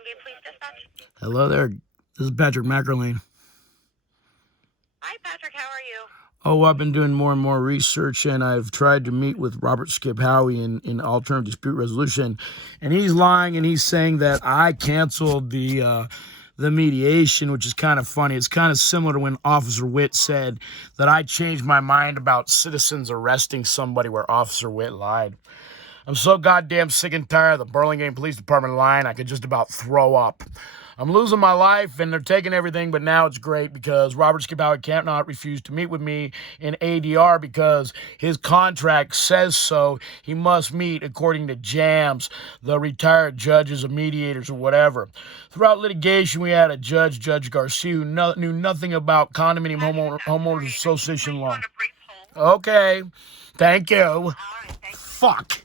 Burlingame Police Dispatch. Hello there. This is Patrick McErlane. Hi, Patrick. How are you? Oh, I've been doing more and more research, and I've tried to meet with Robert Skip Howie in alternative dispute resolution, and he's lying, and he's saying that I canceled the mediation, which is kind of funny. It's kind of similar to when Officer Witt said that I changed my mind about citizens arresting somebody where Officer Witt lied. I'm so goddamn sick and tired of the Burlingame Police Department lying, I could just about throw up. I'm losing my life, and they're taking everything, but now it's great because Robert Skip Howie can't not refuse to meet with me in ADR because his contract says so. He must meet according to JAMS, the retired judges or mediators or whatever. Throughout litigation, we had a judge, Judge Garcia, who knew nothing about condominium homeowners association law. Okay, thank you. All right, thank you. Fuck.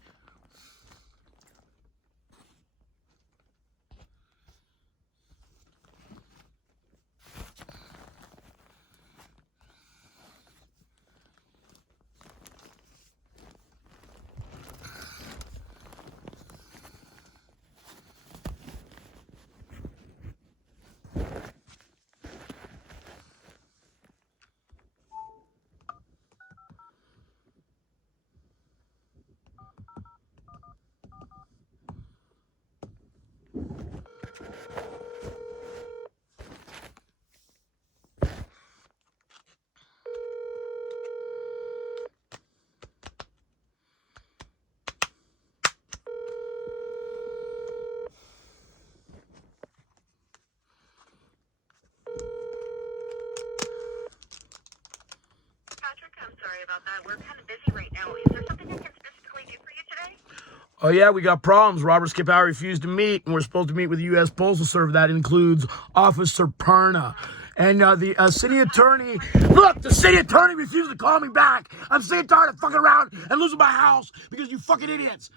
Patrick, I'm sorry about that. We're kind of busy right now. Is there something I can specifically do for you today? Oh, yeah, we got problems. Robert Skip Howie refused to meet, and we're supposed to meet with the U.S. Postal Service. That includes Officer Perna. And the city attorney, look, the city attorney refused to call me back. I'm sick and tired of fucking around and losing my house because you fucking idiots.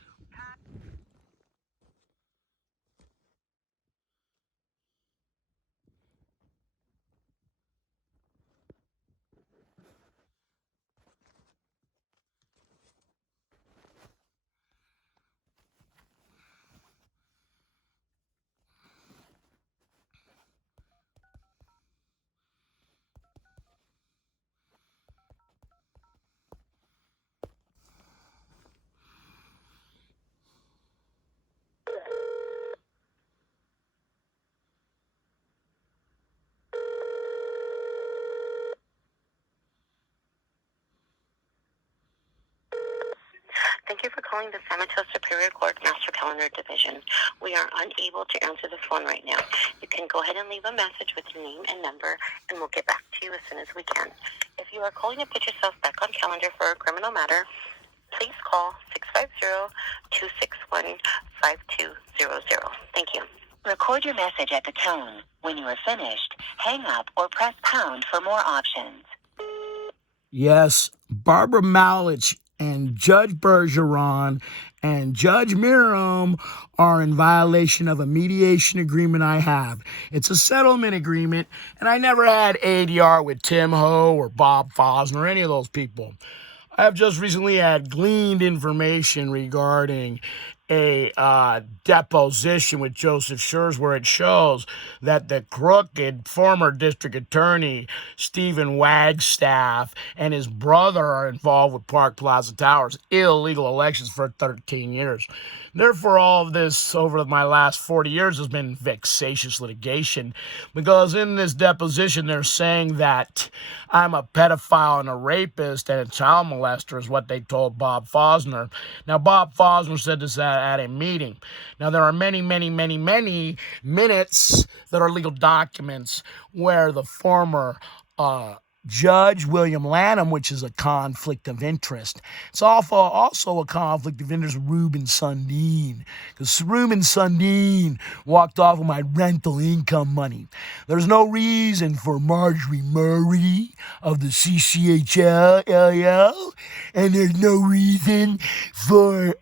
Thank you for calling the San Mateo Superior Court Master Calendar Division. We are unable to answer the phone right now. You can go ahead and leave a message with your name and number, and we'll get back to you as soon as we can. If you are calling to put yourself back on calendar for a criminal matter, please call 650-261-5200. Thank you. Record your message at the tone. When you are finished, hang up or press pound for more options. Yes, Barbara Malich and Judge Bergeron and Judge Miram are in violation of a mediation agreement I have. It's a settlement agreement, and I never had ADR with Tim Ho or Bob Fosner or any of those people. I have just recently had gleaned information regarding a deposition with Joseph Schurz where it shows that the crooked former district attorney Stephen Wagstaff and his brother are involved with Park Plaza Towers illegal elections for 13 years. Therefore, all of this over my last 40 years has been vexatious litigation because in this deposition they're saying that I'm a pedophile and a rapist and a child molester is what they told Bob Fosner. Now, Bob Fosner said this at a meeting. Now, there are many minutes that are legal documents where the former Judge William Lanham, which is a conflict of interest. It's also a conflict of interest with Reuben Sundin, because Reuben Sundin walked off with my rental income money. There's no reason for Marjorie Murray of the CCHL, and there's no reason for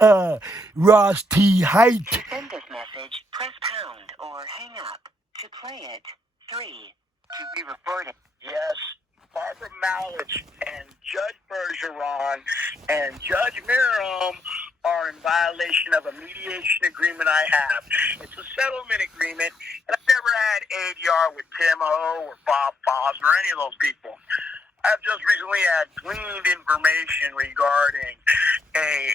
Ross T. Height. To send this message, press pound or hang up. To play it, 3. To be recorded. Yes. Barbara Malich and Judge Bergeron and Judge Miriam are in violation of a mediation agreement I have. It's a settlement agreement, and I've never had ADR with Tim O or Bob Foss or any of those people. I've just recently had gleaned information regarding a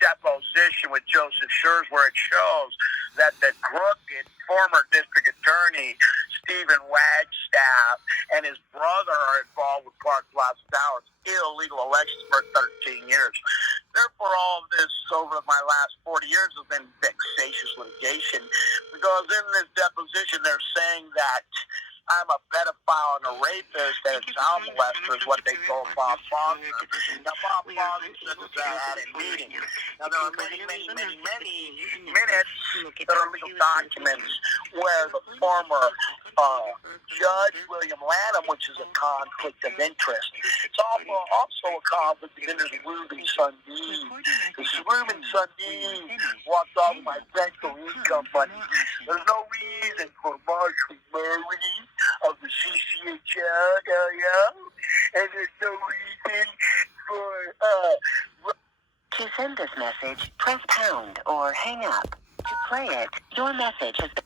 deposition with Joseph Schurz where it shows that the crooked former district attorney Stephen Wagstaff and his brother are involved with Clark Plaza Towers illegal elections for 13 years. Therefore, all of this over my last 40 years has been vexatious litigation because in this deposition they're saying that I'm a pedophile and a rapist and a child molester is what they told Bob Foster. Now, Bob Foster said that at a meeting. Now, there are many minutes that are legal documents where the former Judge William Lanham, which is a conflict of interest. It's also a conflict of interest with Ruben Sundin. Because Ruben Sundin walked off my rental income money. There's no reason for Marshall Murray of the CCHL area, and there's no reason for To send this message, press pound or hang up. To play it, your message has been...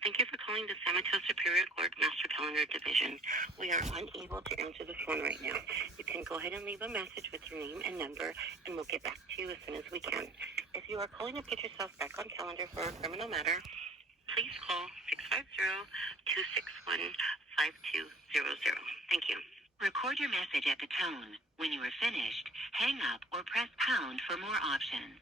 Thank you for calling the San Mateo Superior Court Master Calendar Division. We are unable to answer the phone right now. You can go ahead and leave a message with your name and number, and we'll get back to you as soon as we can. If you are calling to put yourself back on calendar for a criminal matter, please call 650-261-5200. Thank you. Record your message at the tone. When you are finished, hang up or press pound for more options.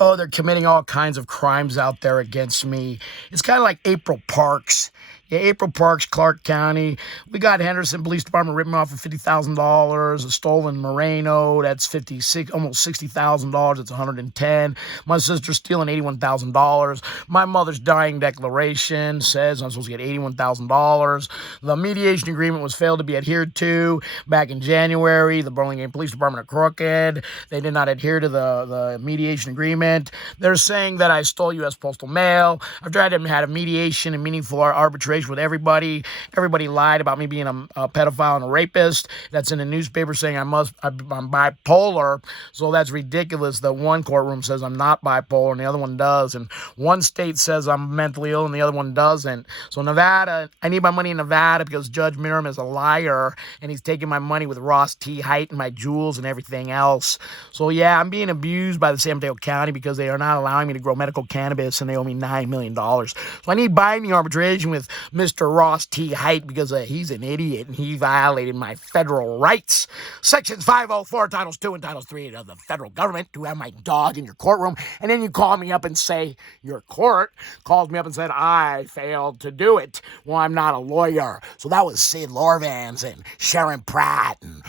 Oh, they're committing all kinds of crimes out there against me. It's kind of like April Parks. Yeah, April Parks, Clark County. We got Henderson Police Department ripping off for $50,000. A stolen Moreno, that's almost $60,000. That's $110. My sister stealing $81,000. My mother's dying declaration says I'm supposed to get $81,000. The mediation agreement was failed to be adhered to back in January. The Burlingame Police Department are crooked. They did not adhere to the mediation agreement. They're saying that I stole U.S. Postal Mail. I've tried to have a mediation and meaningful arbitration with everybody. Everybody lied about me being a pedophile and a rapist. That's in the newspaper saying I'm bipolar. So that's ridiculous that one courtroom says I'm not bipolar and the other one does. And one state says I'm mentally ill and the other one doesn't. So Nevada, I need my money in Nevada because Judge Miriam is a liar and he's taking my money with Ross T. Height and my jewels and everything else. So yeah, I'm being abused by the San Mateo County because they are not allowing me to grow medical cannabis and they owe me $9 million. So I need binding arbitration with Mr. Ross T. Height because he's an idiot and he violated my federal rights. Sections 504, Titles 2 and Titles 3 of the federal government to have my dog in your courtroom. And then you call me up and say, your court calls me up and said, I failed to do it. Well, I'm not a lawyer. So that was Sid Lorvans and Sharon Pratt and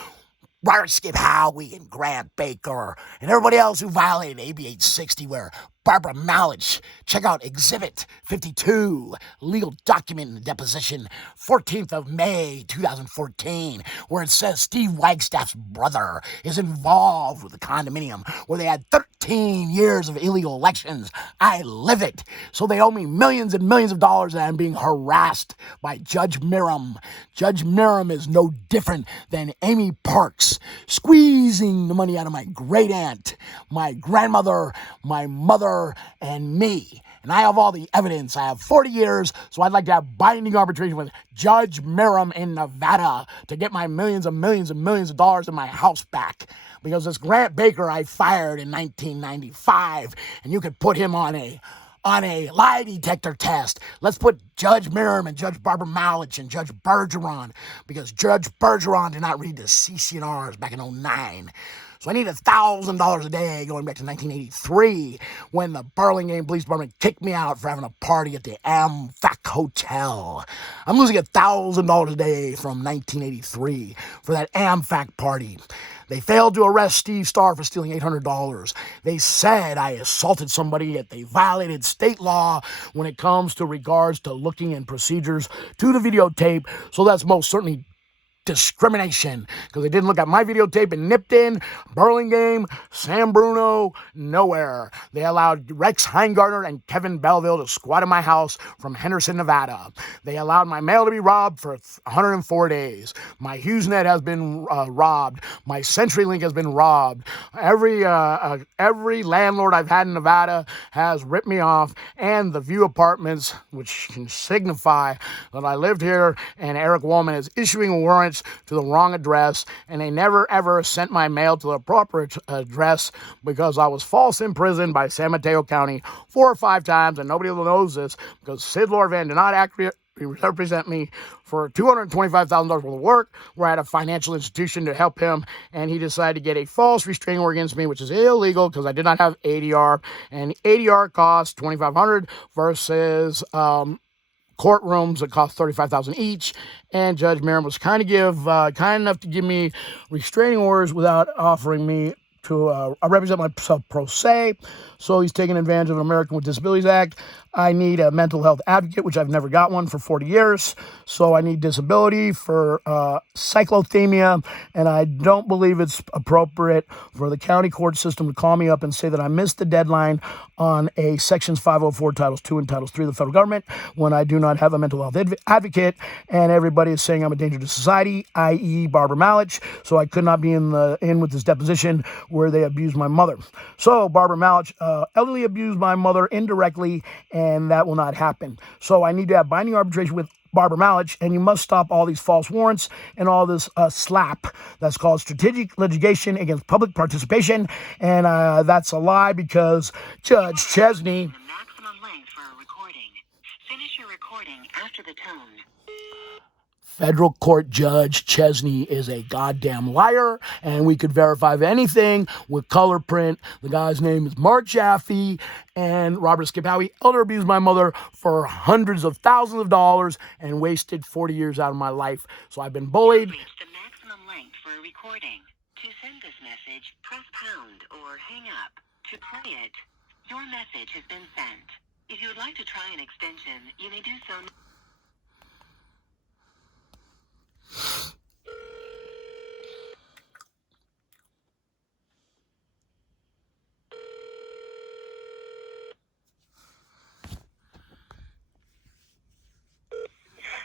Robert Skip Howie and Grant Baker and everybody else who violated AB 860 where Barbara Malich. Check out Exhibit 52, legal document in the deposition, 14th of May, 2014, where it says Steve Wagstaff's brother is involved with the condominium where they had 13 years of illegal elections. I live it. So they owe me millions and millions of dollars and I'm being harassed by Judge Miriam. Judge Miriam is no different than Amy Parks, squeezing the money out of my great aunt, my grandmother, my mother, and me. And I have all the evidence. I have 40 years, so I'd like to have binding arbitration with Judge Miriam in Nevada to get my millions and millions and millions of dollars in my house back. Because this Grant Baker I fired in 1995, and you could put him on a lie detector test. Let's put Judge Miriam and Judge Barbara Malich and Judge Bergeron, because Judge Bergeron did not read the CCNRs back in 2009. So I need $1,000 a day going back to 1983 when the Burlingame Police Department kicked me out for having a party at the AmFac Hotel. I'm losing $1,000 a day from 1983 for that AmFac party. They failed to arrest Steve Starr for stealing $800. They said I assaulted somebody, yet they violated state law when it comes to regards to looking and procedures to the videotape. So that's most certainly discrimination, because they didn't look at my videotape in Nipton, Burlingame, San Bruno, nowhere. They allowed Rex Heingardner and Kevin Belleville to squat in my house from Henderson, Nevada. They allowed my mail to be robbed for 104 days. My HughesNet has been robbed. My CenturyLink has been robbed. Every landlord I've had in Nevada has ripped me off, and the View Apartments, which can signify that I lived here, and Eric Woolman is issuing warrants to the wrong address, and they never ever sent my mail to the proper address because I was false imprisoned by San Mateo County 4 or 5 times, and nobody knows this because Sid Lorvan did not accurately represent me for $225,000 worth of work. We're at a financial institution to help him, and he decided to get a false restraining order against me, which is illegal because I did not have ADR, and ADR costs $2,500 versus courtrooms that cost $35,000 each, and Judge Merriam was kind enough to give me restraining orders without offering me to represent myself pro se. So he's taking advantage of an American with Disabilities Act. I need a mental health advocate, which I've never got one for 40 years. So I need disability for cyclothymia, and I don't believe it's appropriate for the county court system to call me up and say that I missed the deadline on a Sections 504, Titles 2 and Titles 3 of the federal government when I do not have a mental health advocate, and everybody is saying I'm a danger to society, i.e. Barbara Malich, so I could not be in with this deposition where they abused my mother. So Barbara Malich elderly abused my mother indirectly, and that will not happen. So I need to have binding arbitration with Barbara Malich, and you must stop all these false warrants and all this slap that's called strategic litigation against public participation, and that's a lie because Judge Chesney... The maximum length for a recording. Finish your recording after the tone. Federal court Judge Chesney is a goddamn liar, and we could verify anything with color print. The guy's name is Mark Jaffe, and Robert Skiphowie elder abused my mother for hundreds of thousands of dollars and wasted 40 years out of my life. So I've been bullied. Reach the maximum length for a recording. To send this message, press pound or hang up. To play it, your message has been sent. If you would like to try an extension, you may do so.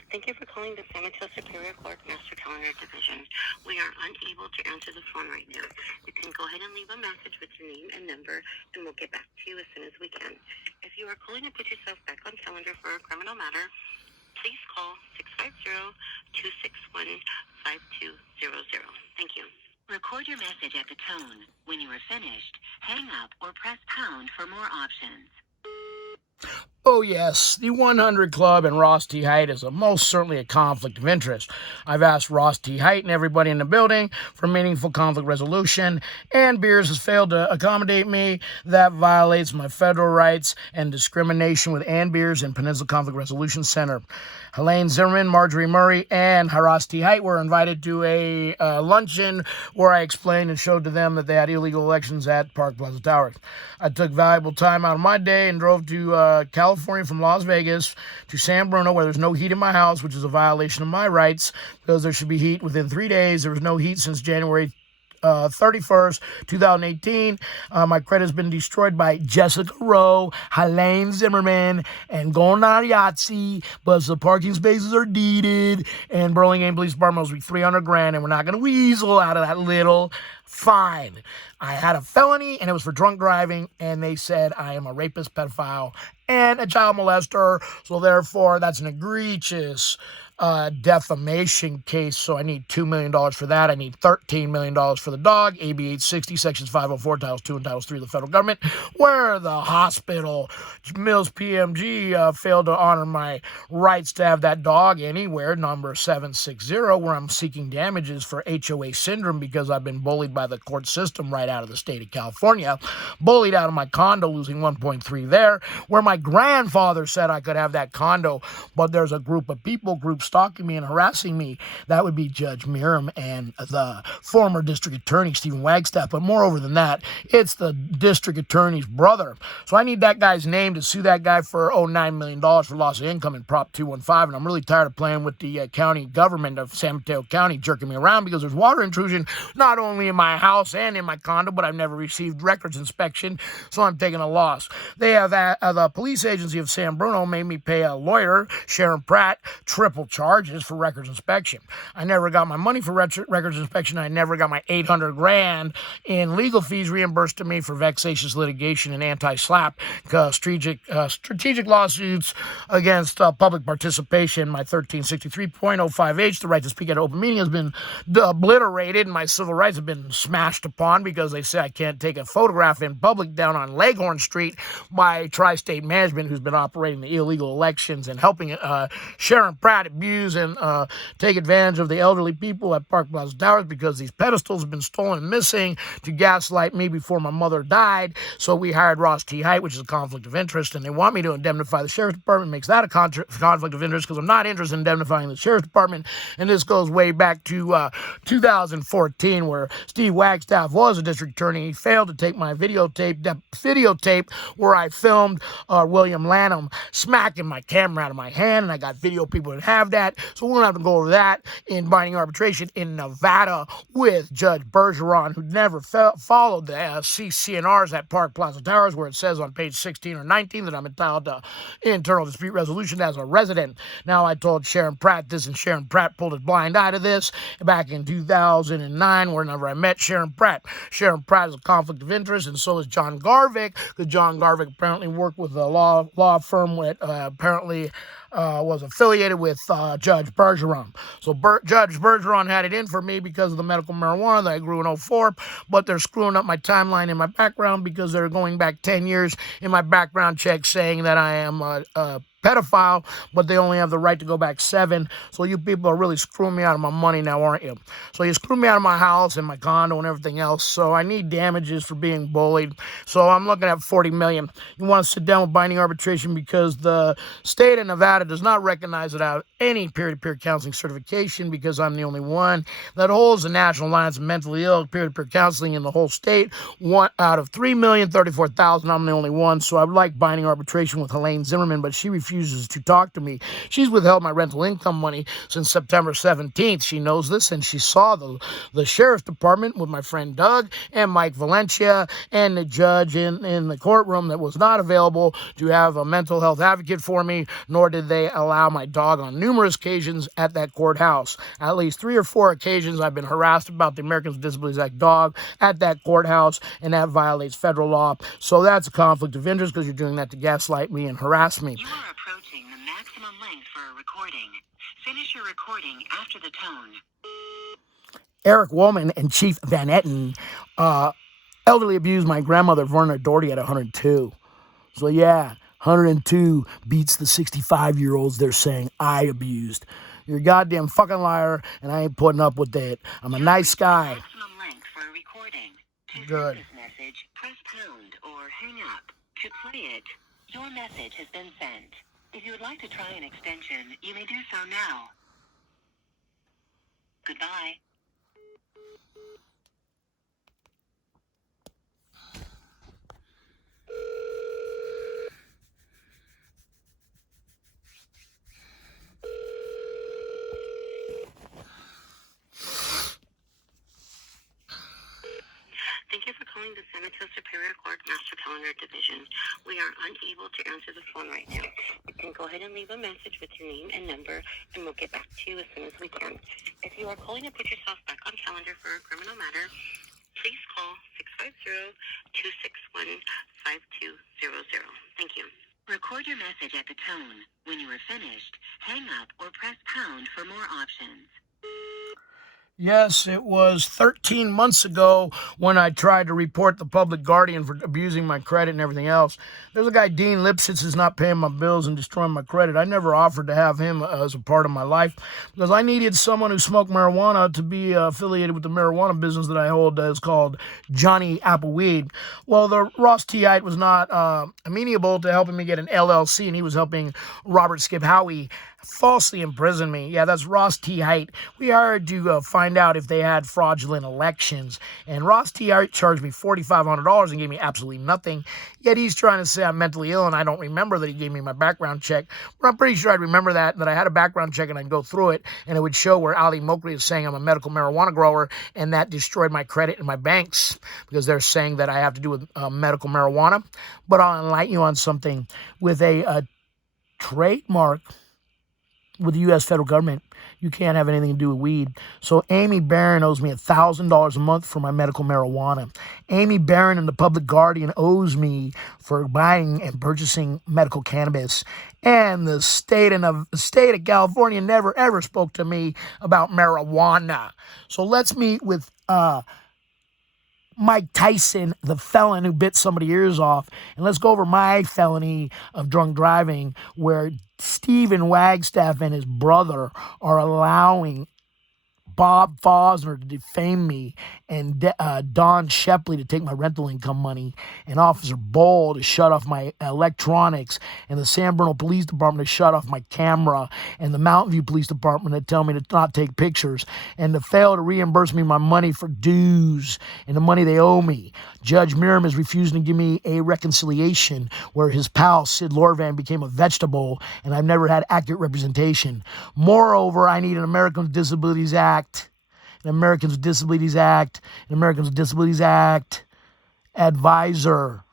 Thank you for calling the San Mateo Superior Court Master Calendar Division. We are unable to answer the phone right now. You can go ahead and leave a message with your name and number, and we'll get back to you as soon as we can. If you are calling to put yourself back on calendar for a criminal matter, please call 650-261-5200. Thank you. Record your message at the tone. When you are finished, hang up or press pound for more options. Oh yes, the 100 Club and Ross T. Height is most certainly a conflict of interest. I've asked Ross T. Height and everybody in the building for meaningful conflict resolution, and Beers has failed to accommodate me. That violates my federal rights and discrimination with Ann Beers and Peninsula Conflict Resolution Center. Helene Zimmerman, Marjorie Murray, and Ross T. Height were invited to a luncheon where I explained and showed to them that they had illegal elections at Park Plaza Towers. I took valuable time out of my day and drove to California from Las Vegas to San Bruno, where there's no heat in my house, which is a violation of my rights because there should be heat within 3 days. There was no heat since January 31st, 2018. My credit has been destroyed by Jessica Rowe, Helene Zimmerman, and Golnar Yahtzee, but the parking spaces are deeded, and Burlingame Police Department will be $300,000, and we're not going to weasel out of that little fine. I had a felony, and it was for drunk driving, and they said I am a rapist, pedophile, and a child molester, so therefore that's an egregious defamation case, so I need $2 million for that. I need $13 million for the dog, AB 860, Sections 504, Titles 2 and Titles 3 of the federal government, where the hospital, Mills PMG, failed to honor my rights to have that dog anywhere, number 760, where I'm seeking damages for HOA syndrome because I've been bullied by the court system right out of the state of California, bullied out of my condo, losing 1.3 there, where my grandfather said I could have that condo, but there's a group stalking me and harassing me. That would be Judge Miriam and the former district attorney, Stephen Wagstaff. But moreover than that, it's the district attorney's brother. So I need that guy's name to sue that guy for $9 million for loss of income in Prop 215. And I'm really tired of playing with the county government of San Mateo County jerking me around because there's water intrusion not only in my house and in my condo, but I've never received records inspection, so I'm taking a loss. They have the police agency of San Bruno made me pay a lawyer, Sharon Pratt, triple charges for records inspection. I never got my money for records inspection. I never got my $800,000 in legal fees reimbursed to me for vexatious litigation and anti-SLAPP strategic lawsuits against public participation. My 1363.05H, the right to speak at open meeting, has been obliterated, and my civil rights have been smashed upon because they say I can't take a photograph in public down on Leghorn Street by Tri-State Management, who's been operating the illegal elections and helping Sharon Pratt abuse and take advantage of the elderly people at Park Plaza Towers because these pedestals have been stolen and missing to gaslight me before my mother died. So we hired Ross T. Height, which is a conflict of interest, and they want me to indemnify the sheriff's department. Makes that a conflict of interest because I'm not interested in indemnifying the sheriff's department. And this goes way back to 2014, where Steve Wagstaff was a district attorney. He failed to take my videotape where I filmed William Lanham smacking my camera out of my hand, and I got video people that have that. So we're going to have to go over that in binding arbitration in Nevada with Judge Bergeron, who never followed the CCNRs at Park Plaza Towers, where it says on page 16 or 19 that I'm entitled to internal dispute resolution as a resident. Now, I told Sharon Pratt this, and Sharon Pratt pulled a blind eye to this back in 2009, whenever I met Sharon Pratt. Sharon Pratt is a conflict of interest, and so is John Garvick, because John Garvick apparently worked with a law firm that apparently was affiliated with Judge Bergeron. So Judge Bergeron had it in for me because of the medical marijuana that I grew in 2004, but they're screwing up my timeline in my background because they're going back 10 years in my background check saying that I am a pedophile, but they only have the right to go back 7. So you people are really screwing me out of my money now, aren't you? So you screwed me out of my house and my condo and everything else. So I need damages for being bullied. So I'm looking at $40 million. You want to sit down with binding arbitration because the state of Nevada does not recognize that I have any peer-to-peer counseling certification because I'm the only one that holds the National Alliance of Mentally Ill peer-to-peer counseling in the whole state. 1 out of 3,034,000, I'm the only one. So I would like binding arbitration with Helene Zimmerman, but she refuses to talk to me. She's withheld my rental income money since September 17th. She knows this, and she saw the sheriff's department with my friend Doug and Mike Valencia and the judge in the courtroom that was not available to have a mental health advocate for me, nor did they allow my dog on numerous occasions at that courthouse. At least 3 or 4 occasions I've been harassed about the Americans with Disabilities Act dog at that courthouse, and that violates federal law. So that's a conflict of interest because you're doing that to gaslight me and harass me. You are approaching the maximum length for a recording. Finish your recording after the tone. Eric Woolman and Chief Van Etten elderly abused my grandmother, Verna Doherty, at 102. So yeah, 102 beats the 65-year-olds they're saying I abused. You're a goddamn fucking liar, and I ain't putting up with it. I'm a nice guy. Maximum length for a recording. To Good. send this message, press pound or hang up. To play it, your message has been sent. If you would like to try an extension, you may do so now. Goodbye. Thank you for calling the San Mateo Superior Court Master Calendar Division. We are unable to answer the phone right now. You can go ahead and leave a message with your name and number, and we'll get back to you as soon as we can. If you are calling to put yourself back on calendar for a criminal matter, please call 650-261-5200. Thank you. Record your message at the tone. When you are finished, hang up or press pound for more options. Yes, it was 13 months ago when I tried to report the public guardian for abusing my credit and everything else. There's a guy, Dean Lipschitz, is not paying my bills and destroying my credit. I never offered to have him as a part of my life because I needed someone who smoked marijuana to be affiliated with the marijuana business that I hold that is called Johnny Appleweed. Well, the Ross T.I. was not amenable to helping me get an LLC, and he was helping Robert Skip Howie falsely imprison me. Yeah, that's Ross T. Height. We hired to find out if they had fraudulent elections, and Ross T. Height charged me $4,500 and gave me absolutely nothing. Yet he's trying to say I'm mentally ill, and I don't remember that he gave me my background check. But I'm pretty sure I'd remember that I had a background check, and I'd go through it, and it would show where Ali Mokri is saying I'm a medical marijuana grower, and that destroyed my credit and my banks because they're saying that I have to do with medical marijuana. But I'll enlighten you on something. With a trademark with the U.S. federal government, you can't have anything to do with weed. So Amy Barron owes me $1,000 a month for my medical marijuana. Amy Barron and the Public Guardian owes me for buying and purchasing medical cannabis. And the state of California never, ever spoke to me about marijuana. So let's meet with Mike Tyson, the felon who bit somebody's ears off, and let's go over my felony of drunk driving, where Stephen Wagstaff and his brother are allowing Bob Fosner to defame me, and Don Shepley to take my rental income money, and Officer Bull to shut off my electronics, and the San Bruno Police Department to shut off my camera, and the Mountain View Police Department to tell me to not take pictures, and to fail to reimburse me my money for dues and the money they owe me. Judge Miriam is refusing to give me a reconciliation where his pal Sid Lorvan became a vegetable, and I've never had accurate representation. Moreover, I need an Americans with Disabilities Act, an Americans with Disabilities Act, an Americans with Disabilities Act advisor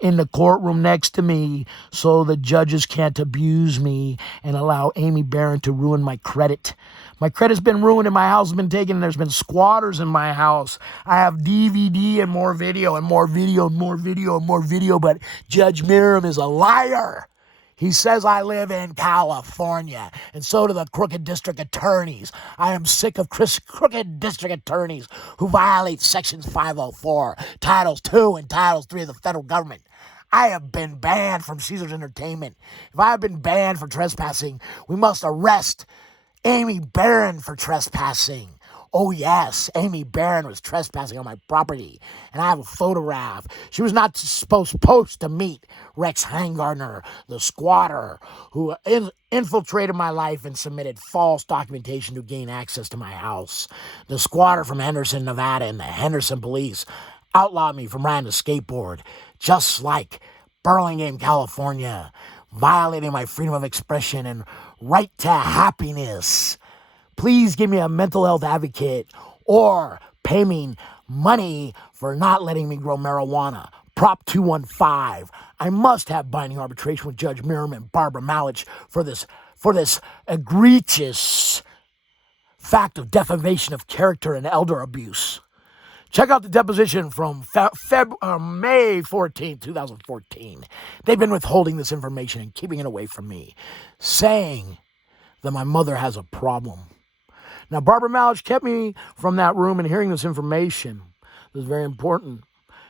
in the courtroom next to me so the judges can't abuse me and allow Amy Barron to ruin my credit. My credit's been ruined and my house has been taken, and there's been squatters in my house. I have DVD and more video and more video and more video and more video, but Judge Miriam is a liar. He says I live in California, and so do the crooked district attorneys. I am sick of crooked district attorneys who violate Sections 504, Titles 2 and Titles 3 of the federal government. I have been banned from Caesars Entertainment. If I have been banned for trespassing, we must arrest Amy Barron for trespassing. Oh yes, Amy Barron was trespassing on my property, and I have a photograph. She was not supposed to meet Rex Hangardner, the squatter, who infiltrated my life and submitted false documentation to gain access to my house. The squatter from Henderson, Nevada, and the Henderson police outlawed me from riding a skateboard, just like Burlingame, California, violating my freedom of expression and right to happiness. Please give me a mental health advocate or pay me money for not letting me grow marijuana. Prop 215. I must have binding arbitration with Judge Miriam and Barbara Malich for this egregious fact of defamation of character and elder abuse. Check out the deposition from May 14, 2014. They've been withholding this information and keeping it away from me, saying that my mother has a problem. Now, Barbara Malich kept me from that room and hearing this information. This is very important.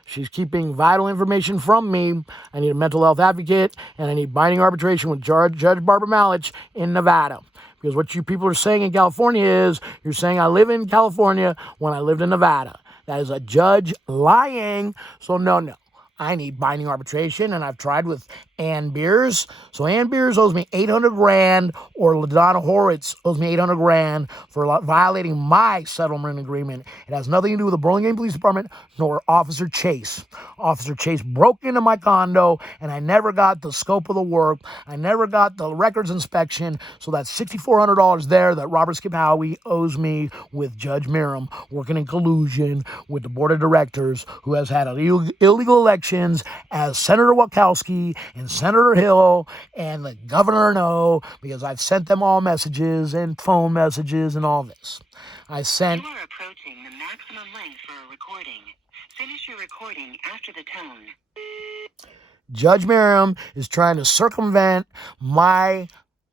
She's keeping vital information from me. I need a mental health advocate, and I need binding arbitration with Judge Barbara Malich in Nevada. Because what you people are saying in California is, you're saying I live in California when I lived in Nevada. That is a judge lying. So no. I need binding arbitration, and I've tried with Ann Beers. So Ann Beers owes me $800,000, or LaDonna Horwitz owes me $800,000 for violating my settlement agreement. It has nothing to do with the Burlingame Police Department nor Officer Chase. Officer Chase broke into my condo, and I never got the scope of the work. I never got the records inspection. So that's $6,400 there that Robert Skip Howie owes me with Judge Miriam, working in collusion with the board of directors, who has had illegal elections as Senator Wachowski and Senator Hill and the governor know, because I've sent them all messages and phone messages and all this. You are approaching the maximum length for a recording. Finish your recording after the tone. Judge Miriam is trying to circumvent my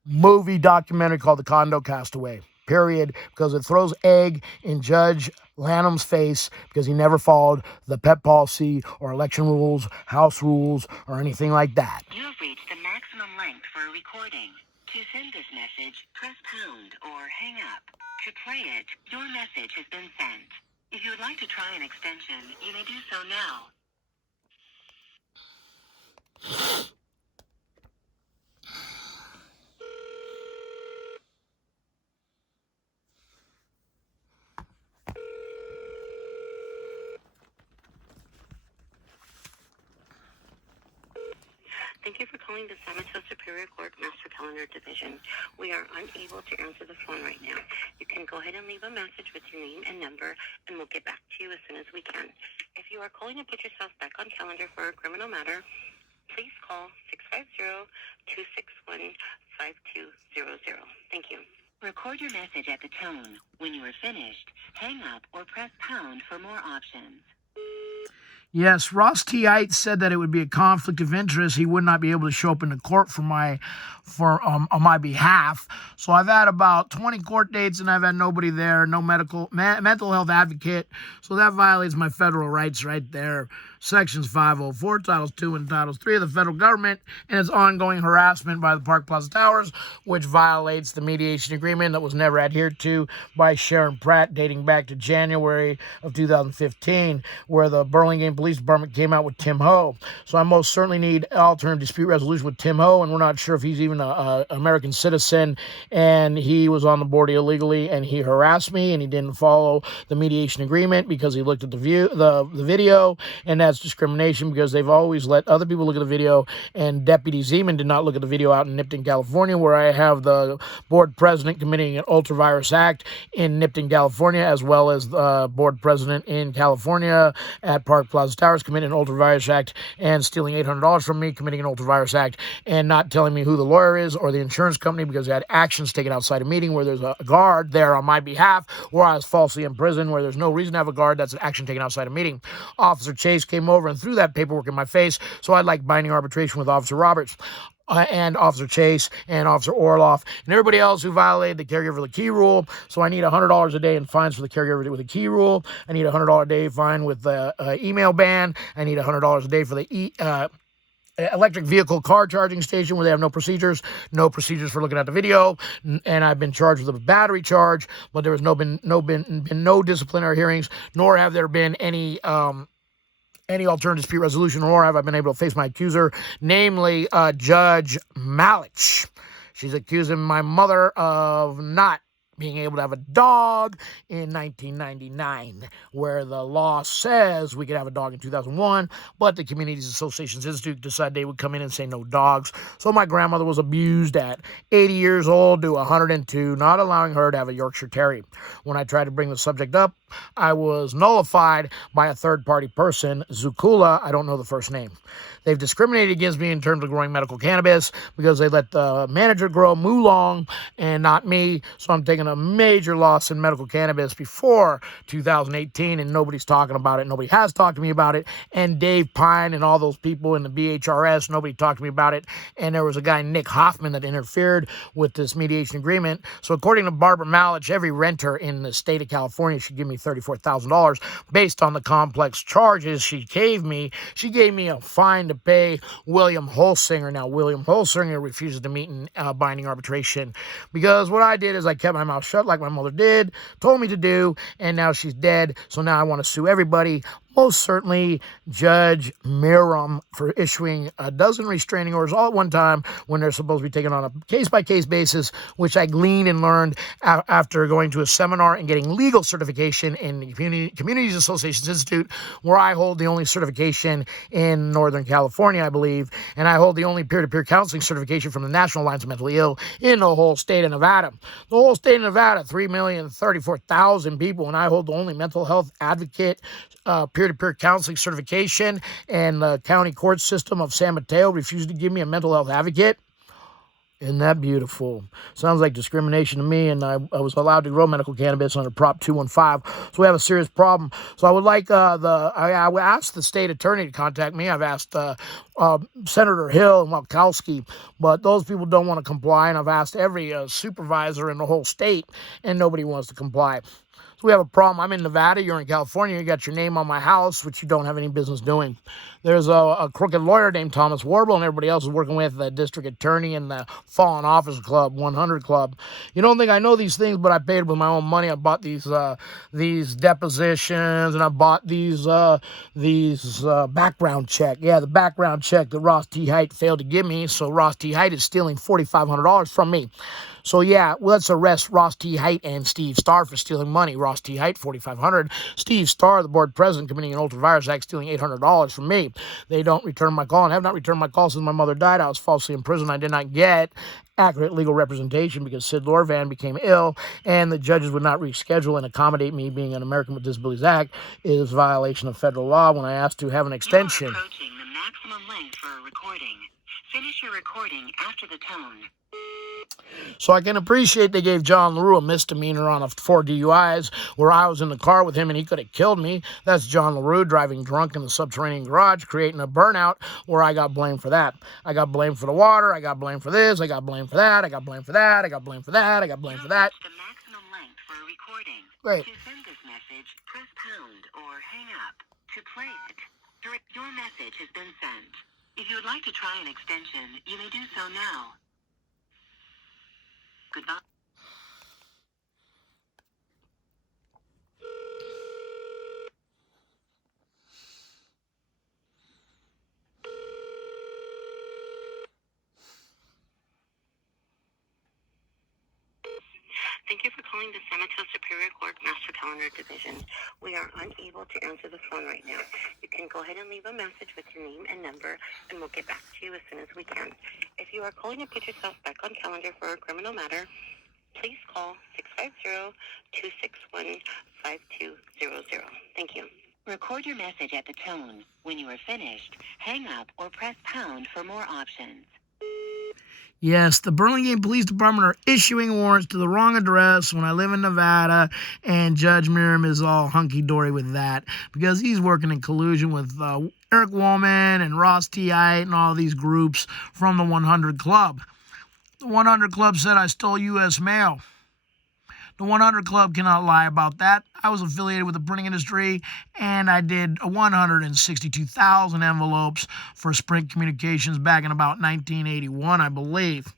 movie documentary called The Condo Castaway, period, because it throws egg in Judge Lanham's face because he never followed the pet policy or election rules, house rules, or anything like that. You have reached the maximum length for a recording. To send this message, press pound or hang up. To play it, your message has been sent. If you would like to try an extension, you may do so now. Thank you for calling the San Bruno Superior Court Master Calendar Division. We are unable to answer the phone right now. You can go ahead and leave a message with your name and number, and we'll get back to you as soon as we can. If you are calling to put yourself back on calendar for a criminal matter, please call 650-261-5200. Thank you. Record your message at the tone. When you are finished, hang up or press pound for more options. Yes, Ross T. Ite said that it would be a conflict of interest. He would not be able to show up in the court on my behalf. So I've had about 20 court dates and I've had nobody there, no mental health advocate. So that violates my federal rights right there. Sections 504, Titles 2 and Titles 3 of the federal government, and it's ongoing harassment by the Park Plaza Towers, which violates the mediation agreement that was never adhered to by Sharon Pratt dating back to January of 2015, where the Burlingame Police Department came out with Tim Ho. So I most certainly need alternative dispute resolution with Tim Ho, and we're not sure if he's even an American citizen, and he was on the board illegally, and he harassed me, and he didn't follow the mediation agreement because he looked at the video, and that's discrimination because they've always let other people look at the video, and Deputy Zeman did not look at the video out in Nipton, California, where I have the board president committing an ultra-virus act in Nipton, California, as well as the board president in California at Park Plaza Towers committing an ultra-virus act and stealing $800 from me, committing an ultra-virus act, and not telling me who the lawyer is or the insurance company because they had actions taken outside a meeting where there's a guard there on my behalf, where I was falsely imprisoned, where there's no reason to have a guard. That's an action taken outside a meeting. Officer Chase came over and threw that paperwork in my face, so I'd like binding arbitration with Officer Roberts and Officer Chase and Officer Orloff and everybody else who violated the caregiver of the key rule. So I need $100 a day in fines for the caregiver with the key rule. I need $100 a day fine with the email ban. I need $100 a day for the electric vehicle car charging station where they have no procedures for looking at the video, and I've been charged with a battery charge, but there has been no disciplinary hearings, nor have there been any alternative dispute resolution, or have I been able to face my accuser, namely Judge Malich. She's accusing my mother of not being able to have a dog in 1999, where the law says we could have a dog in 2001, but the Communities Associations Institute decided they would come in and say no dogs. So my grandmother was abused at 80 years old to 102, not allowing her to have a Yorkshire Terrier. When I tried to bring the subject up, I was nullified by a third-party person, Zukula. I don't know the first name. They've discriminated against me in terms of growing medical cannabis because they let the manager grow Moolong and not me. So I'm taking a major loss in medical cannabis before 2018, and nobody's talking about it. Nobody has talked to me about it. And Dave Pine and all those people in the BHRS, nobody talked to me about it. And there was a guy, Nick Hoffman, that interfered with this mediation agreement. So according to Barbara Malich, every renter in the state of California should give me $34,000 based on the complex charges she gave me. She gave me a fine to pay William Holsinger. Now, William Holsinger refuses to meet in binding arbitration because what I did is I kept my mouth shut like my mother did, told me to do, and now she's dead. So now I want to sue everybody. Most certainly Judge Miriam for issuing a dozen restraining orders all at one time when they're supposed to be taken on a case-by-case basis, which I gleaned and learned after going to a seminar and getting legal certification in the Communities Associations Institute, where I hold the only certification in Northern California, I believe, and I hold the only peer-to-peer counseling certification from the National Alliance of Mentally Ill in the whole state of Nevada. The whole state of Nevada, 3,034,000 people, and I hold the only mental health advocate peer-to-peer counseling certification, and the county court system of San Mateo refused to give me a mental health advocate. Isn't that beautiful? Sounds like discrimination to me, and I was allowed to grow medical cannabis under Prop 215, so we have a serious problem. So I would like I would ask the state attorney to contact me. I've asked Senator Hill and Walkowski, but those people don't want to comply, and I've asked every supervisor in the whole state, and nobody wants to comply. So we have a problem. I'm in Nevada. You're in California. You got your name on my house, which you don't have any business doing. There's a crooked lawyer named Thomas Warble, and everybody else is working with the district attorney and the Fallen Office Club, 100 Club. You don't think I know these things, but I paid with my own money. I bought these depositions, and I bought these background check. Yeah, the background check that Ross T. Height failed to give me. So Ross T. Height is stealing $4,500 from me. So yeah, let's arrest Ross T. Height and Steve Starr for stealing money. Ross T. Height, $4,500. Steve Starr, the board president, committing an ultra-virus act, stealing $800 from me. They don't return my call and have not returned my call since my mother died. I was falsely imprisoned. I did not get accurate legal representation because Sid Lorvan became ill, and the judges would not reschedule and accommodate me being an American with Disabilities Act is violation of federal law when I asked to have an extension. You are approaching the maximum length for a recording. Finish your recording after the tone. So I can appreciate they gave John LaRue a misdemeanor on 4 DUIs where I was in the car with him and he could have killed me. That's John LaRue driving drunk in the subterranean garage, creating a burnout where I got blamed for that. I got blamed for the water. I got blamed for this. I got blamed for that. I got blamed for that. I got blamed for that. I got blamed for that. The maximum length for a recording. Great. To send this message, press pound or hang up. To play it, your message has been sent. If you would like to try an extension, you may do so now. Goodbye. Thank you for calling the San Mateo Superior Court Master Calendar Division. We are unable to answer the phone right now. You can go ahead and leave a message with your name and number, and we'll get back to you as soon as we can. If you are calling to put yourself back on calendar for a criminal matter, please call 650-261-5200. Thank you. Record your message at the tone. When you are finished, hang up or press pound for more options. Yes, the Burlingame Police Department are issuing warrants to the wrong address when I live in Nevada, and Judge Miriam is all hunky-dory with that because he's working in collusion with Eric Woolman and Ross T. Height and all these groups from the 100 Club. The 100 Club said I stole U.S. mail. The 100 Club cannot lie about that. I was affiliated with the printing industry, and I did 162,000 envelopes for Sprint Communications back in about 1981, I believe.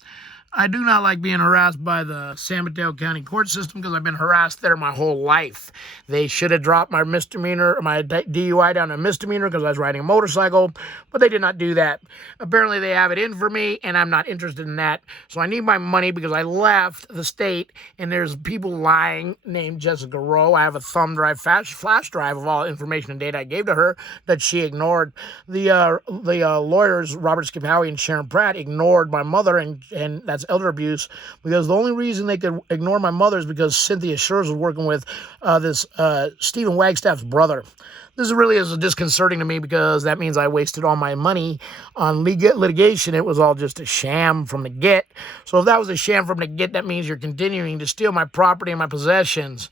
I do not like being harassed by the San Mateo County court system because I've been harassed there my whole life. They should have dropped my misdemeanor, my DUI down to misdemeanor because I was riding a motorcycle, but they did not do that. Apparently they have it in for me, and I'm not interested in that. So I need my money because I left the state, and there's people lying named Jessica Rowe. I have a thumb drive, flash drive of all information and data I gave to her that she ignored. The lawyers, Robert Skipowie and Sharon Pratt, ignored my mother, and that's elder abuse, because the only reason they could ignore my mother is because Cynthia Schurz was working with this Stephen Wagstaff's brother. This really is disconcerting to me because that means I wasted all my money on litigation. It was all just a sham from the get. So if that was a sham from the get, that means you're continuing to steal my property and my possessions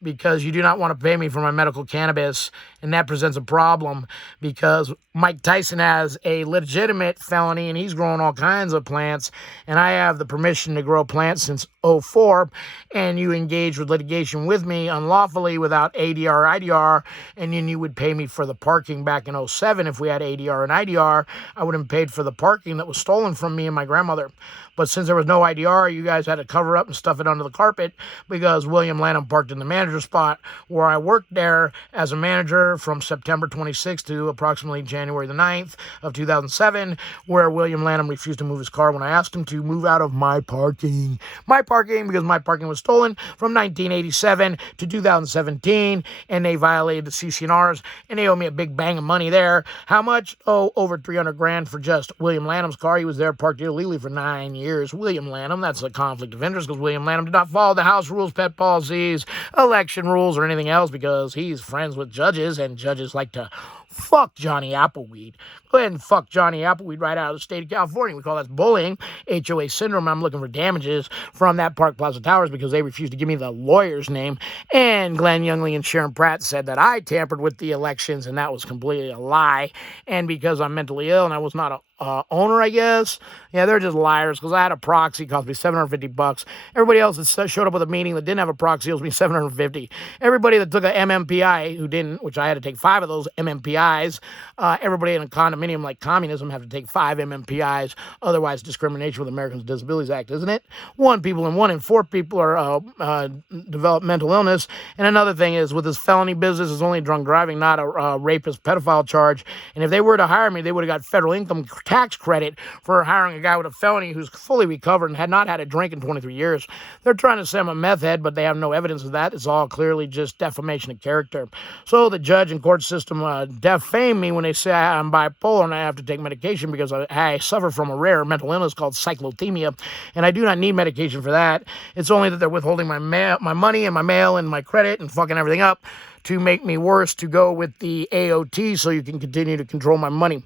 because you do not want to pay me for my medical cannabis, and that presents a problem because Mike Tyson has a legitimate felony, and he's growing all kinds of plants, and I have the permission to grow plants since '04, and you engage with litigation with me unlawfully without ADR or IDR, and then you would pay me for the parking back in '07. If we had ADR and IDR, I would have paid for the parking that was stolen from me and my grandmother. But since there was no IDR, you guys had to cover up and stuff it under the carpet because William Lanham parked in the manager spot where I worked there as a manager from September 26th to approximately January the 9th of 2007, where William Lanham refused to move his car when I asked him to move out of my parking. My parking, because my parking was stolen from 1987 to 2017, and they violated the CC&Rs, and they owe me a big bang of money there. How much? Oh, over $300,000 for just William Lanham's car. He was there parked illegally for 9 years. William Lanham, that's a conflict of interest because William Lanham did not follow the House rules, pet policies, election rules, or anything else because he's friends with judges, and judges like to Fuck Johnny Appleweed. Go ahead and fuck Johnny Appleweed right out of the state of California. We call that bullying, HOA syndrome. I'm looking for damages from that Park Plaza Towers because they refused to give me the lawyer's name. And Glenn Youngling and Sharon Pratt said that I tampered with the elections, and that was completely a lie. And because I'm mentally ill and I was not a owner, I guess. Yeah, they're just liars because I had a proxy, cost me $750. Everybody else that showed up with a meeting that didn't have a proxy owes me $750. Everybody that took a MMPI who didn't, which I had to take 5 of those MMPIs, everybody in a condominium like communism have to take 5 MMPIs, otherwise discrimination with Americans with Disabilities Act, isn't it? 1 in 4 people are develop mental illness. And another thing is with this felony business, it's only drunk driving, not a rapist pedophile charge. And if they were to hire me, they would have got federal income tax credit for hiring a guy with a felony who's fully recovered and had not had a drink in 23 years. They're trying to say I'm a meth head, but they have no evidence of that. It's all clearly just defamation of character. So the judge and court system defame me when they say I'm bipolar and I have to take medication because I suffer from a rare mental illness called cyclothymia, and I do not need medication for that. It's only that they're withholding my money and my mail and my credit and fucking everything up to make me worse, to go with the AOT so you can continue to control my money.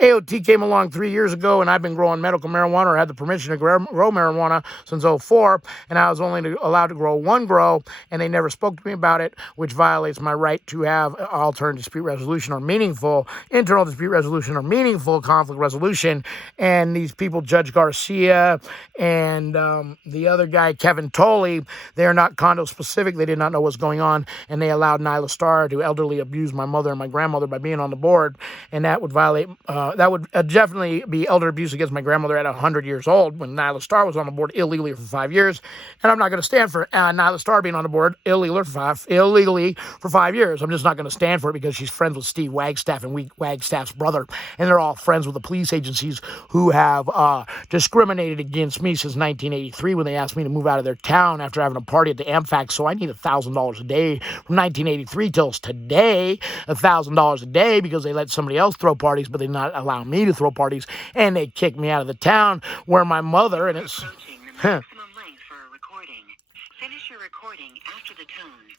AOT came along 3 years ago, and I've been growing medical marijuana, or had the permission to grow marijuana since '04, and I was only allowed to grow 1 grow, and they never spoke to me about it, which violates my right to have alternative dispute resolution or meaningful internal dispute resolution or meaningful conflict resolution. And these people, Judge Garcia and the other guy, Kevin Tolley, they are not condo specific. They did not know what's going on, and they allowed Nyla Starr to elderly abuse my mother and my grandmother by being on the board, and that would violate that would definitely be elder abuse against my grandmother at 100 years old when Nyla Starr was on the board illegally for 5 years. And I'm not going to stand for Nyla Starr being on the board illegally for 5 years. I'm just not going to stand for it because she's friends with Steve Wagstaff and Wagstaff's brother. And they're all friends with the police agencies who have discriminated against me since 1983 when they asked me to move out of their town after having a party at the Amfax. So I need $1,000 a day from 1983 till today, $1,000 a day because they let somebody else throw parties, but they not allow me to throw parties, and they kicked me out of the town where my mother, and it's approaching the maximum length for a recording. Finish your recording after the tone.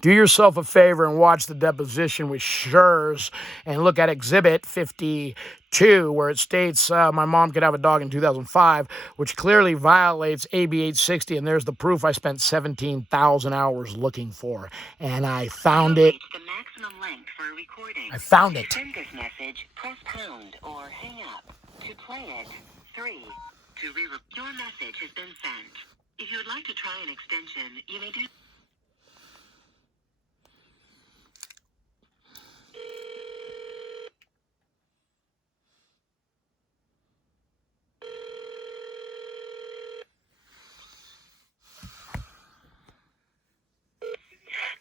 do yourself a favor and watch the deposition with Schurz and look at Exhibit 52, where it states my mom could have a dog in 2005, which clearly violates AB 860, and there's the proof I spent 17,000 hours looking for, and I found it. The maximum length for a recording. I found it. To send this message, press pound or hang up. To play it, 3. To your message has been sent. If you would like to try an extension, you may do.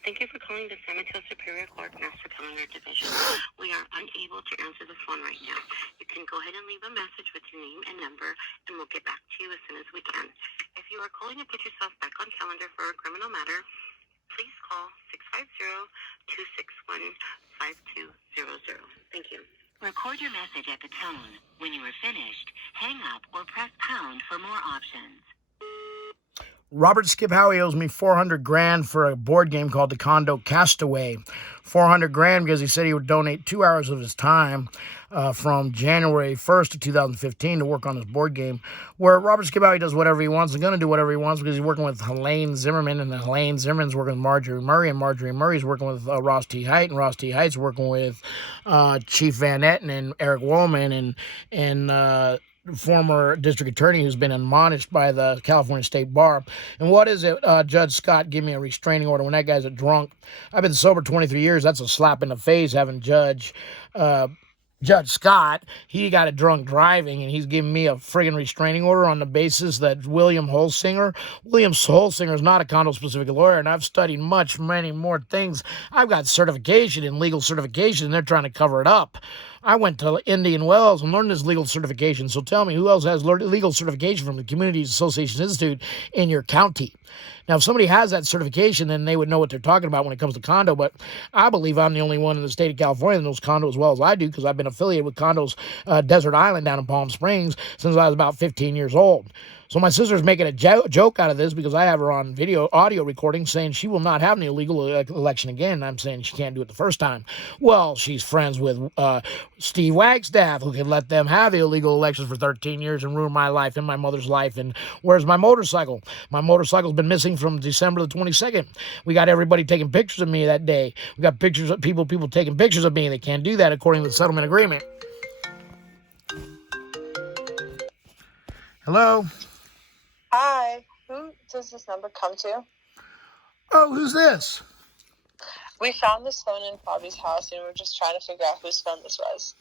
Thank you for calling the San Mateo Superior Court Master Calendar Division. We are unable to answer the phone right now. You can go ahead and leave a message with your name and number, and we'll get back to you as soon as we can. If you are calling to put yourself back on calendar for a criminal matter, please call 650-261-5200. Thank you. Record your message at the tone. When you are finished, hang up or press pound for more options. Robert Skip Howie owes me $400,000 for a board game called the Condo Castaway. $400,000 because he said he would donate 2 hours of his time from January 1st of 2015 to work on his board game, where Robert Skip Howie does whatever he wants and going to do whatever he wants because he's working with Helene Zimmerman, and Helene Zimmerman's working with Marjorie Murray, and Marjorie Murray's working with Ross T. Height, and Ross T. Height's working with Chief Van Etten and Eric Woolman and former district attorney who's been admonished by the California State Bar. And what is it? Judge Scott give me a restraining order when that guy's a drunk. I've been sober 23 years. That's a slap in the face having Judge Scott, he got a drunk driving, and he's giving me a friggin' restraining order on the basis that William Holsinger is not a condo-specific lawyer, and I've studied many more things. I've got certification in legal certification, and they're trying to cover it up. I went to Indian Wells and learned this legal certification, so tell me, who else has legal certification from the Communities Association Institute in your county? Now, if somebody has that certification, then they would know what they're talking about when it comes to condo, but I believe I'm the only one in the state of California that knows condo as well as I do because I've been affiliated with Condo's Desert Island down in Palm Springs since I was about 15 years old. So my sister's making a joke out of this because I have her on audio recording saying she will not have an illegal election again. And I'm saying she can't do it the first time. Well, she's friends with Steve Wagstaff, who can let them have the illegal elections for 13 years and ruin my life and my mother's life. And where's my motorcycle? My motorcycle's been missing from December the 22nd. We got everybody taking pictures of me that day. We got pictures of people taking pictures of me. They can't do that according to the settlement agreement. Hello? Hi, who does this number come to? Oh, who's this? We found this phone in Bobby's house, and we're just trying to figure out whose phone this was.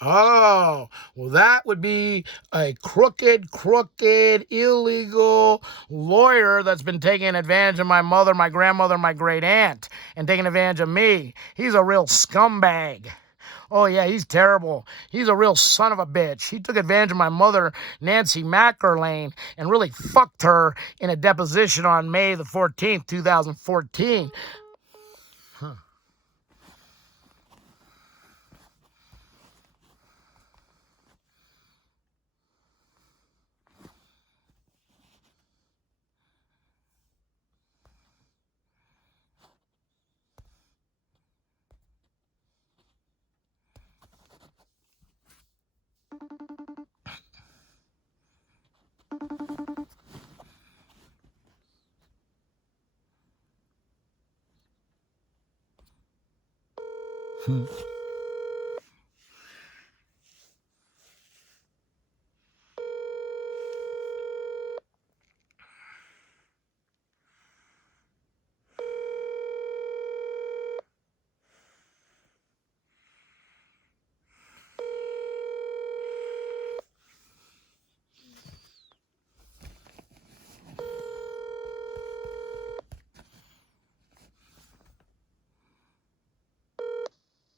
Oh, well, that would be a crooked, illegal lawyer that's been taking advantage of my mother, my grandmother, my great aunt, and taking advantage of me. He's a real scumbag. Oh, yeah, he's terrible. He's a real son of a bitch. He took advantage of my mother, Nancy Mackerlane, and really fucked her in a deposition on May the 14th, 2014. Huh.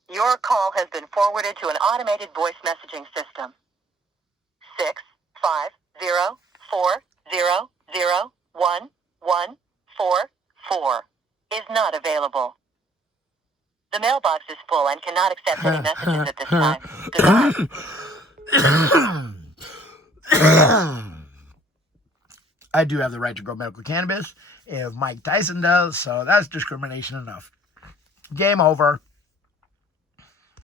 Your call has been forwarded to an automated voice messaging system. 650-000-1144 is not available. The mailbox is full and cannot accept any messages at this time. Goodbye. I do have the right to grow medical cannabis if Mike Tyson does, so that's discrimination enough. Game over.